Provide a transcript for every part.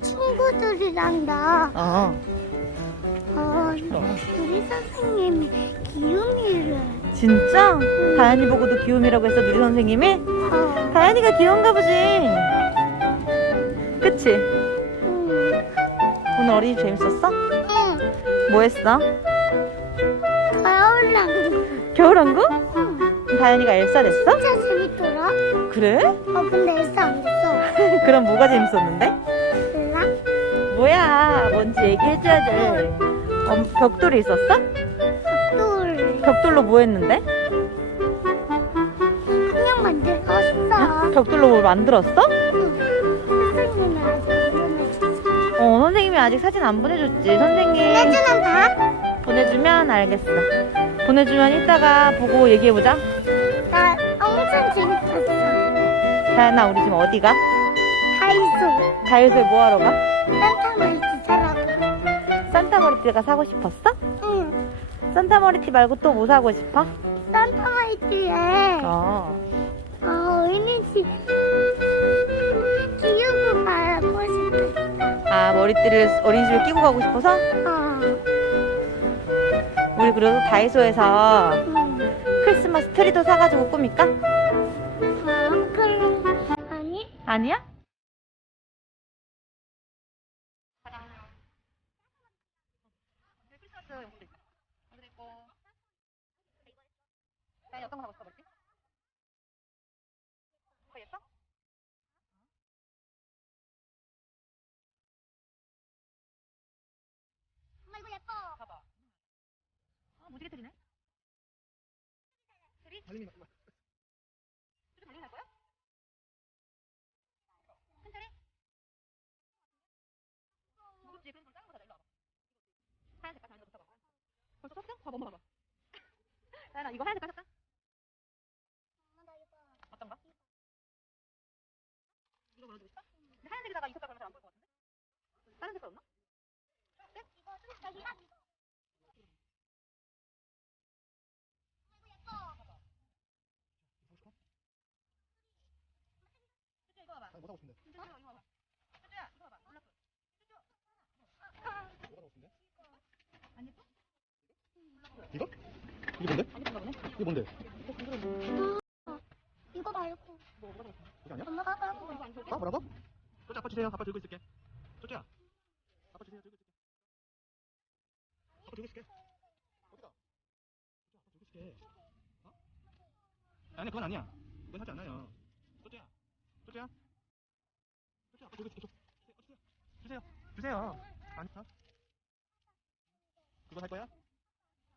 내 친구들이란다. 어. 어, 우리 선생님이 기음이래. 진짜? 다현이 보고도 귀요미라고 했어, 누리 선생님이? 어, 다현이가 귀여운가 보지? 그치? 응, 오늘 어린이집 재밌었어? 응. 뭐 했어? 가을랑. 겨울왕국? 응. 다현이가 엘사 됐어? 진짜 재밌더라. 그래? 어, 근데 엘사 안 됐어. 그럼 뭐가 재밌었는데? 뭐야, 뭔지 얘기해줘야지. 어, 벽돌이 있었어? 또 벽돌로 뭐 했는데? 그냥 만들었어. 벽돌로 뭘 만들었어? 응. 선생님이 아직. 어, 선생님이 아직 사진 안 보내줬지. 선생님 보내주면 봐. 보내주면 알겠어. 보내주면 이따가 보고 얘기해보자. 나 엄청 재밌었어. 다현아, 우리 지금 어디가? 다이소. 다이소에 뭐 하러 가? 산타마리트 사라고. 산타 머리띠가 사고 싶었어? 응. 산타 머리띠 말고 또 뭐 사고 싶어? 산타마리트에 어. 어, 어린이집 기우고 가고 싶어. 아, 머리띠를 어린이집에 끼고 가고 싶어서? 어. 우리 그래도 다이소에서 응. 크리스마스 트리도 사가지고 꾸밀까? 어, 그럼 아니? 아니야? 어떤 거 싶어, 머리띠? 그거 예뻐? 엄마 이거 예뻐. 봐봐. 아, 무지개 트리네? 트리? 달림이 맞구만. 트리 달리는 할 거야? 큰 트리? 무겁지? 그럼 작은 거 사자, 일로 와봐. 하얀 색깔, 다른 거 사봐. 봐봐, 봐봐. 다현아, 이거 하얀 색깔 샀다? 엄마 나 이거. 어떤 거? 이거 걸어주고 싶어? 근데 하얀색에다가 이 색깔 그러면 잘안 보일 것 같은데? 다른 색깔 없나? 이거 좀. 쭈쭈. 아, 뭐 사고 싶은데? 쭈쭈 이거 봐봐. 쭈쭈야, 이거 봐봐. 올라프. 뭐 사고 싶은데? 안 예뻐? 이거? 이게 뭔데? 이게 뭔데? 이거 말고. 이게 아니야? 엄마가 하고. 좋게? 아, 뭐라고? 쪼짜 아빠 주세요. 아빠 들고 있을게. 쪼짜야. 아빠 주세요. 들고 있을게. 아빠 들고 있을게. 어디가? 쪼짜 아빠 들고 있을게. 어? 아니, 그건 아니야. 그건 하지 않아요. 쪼짜야. 쪼짜야. 쪼짜 아빠 들고 있을게. 줘. 주세요. 주세요. 주세요. 아니, 어? 그거 할 거야?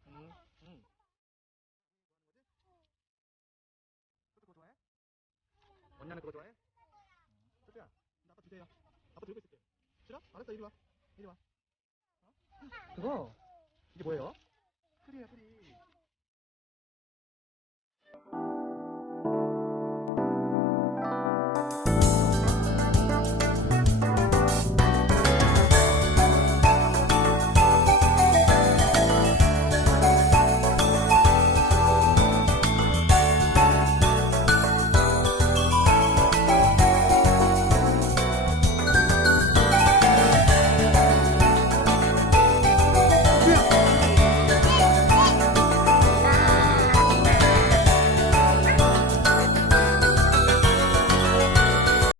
응, 응. 쪼짜 그거 좋아해? 언니는 그거 좋아해? 쪼짜야. 근데 아빠 주세요. 아빠 들고 있을게. 싫어? 알았어, 이리 와. 이리 와. 어? 그거. 이게 뭐예요? 풀이에요, 풀이.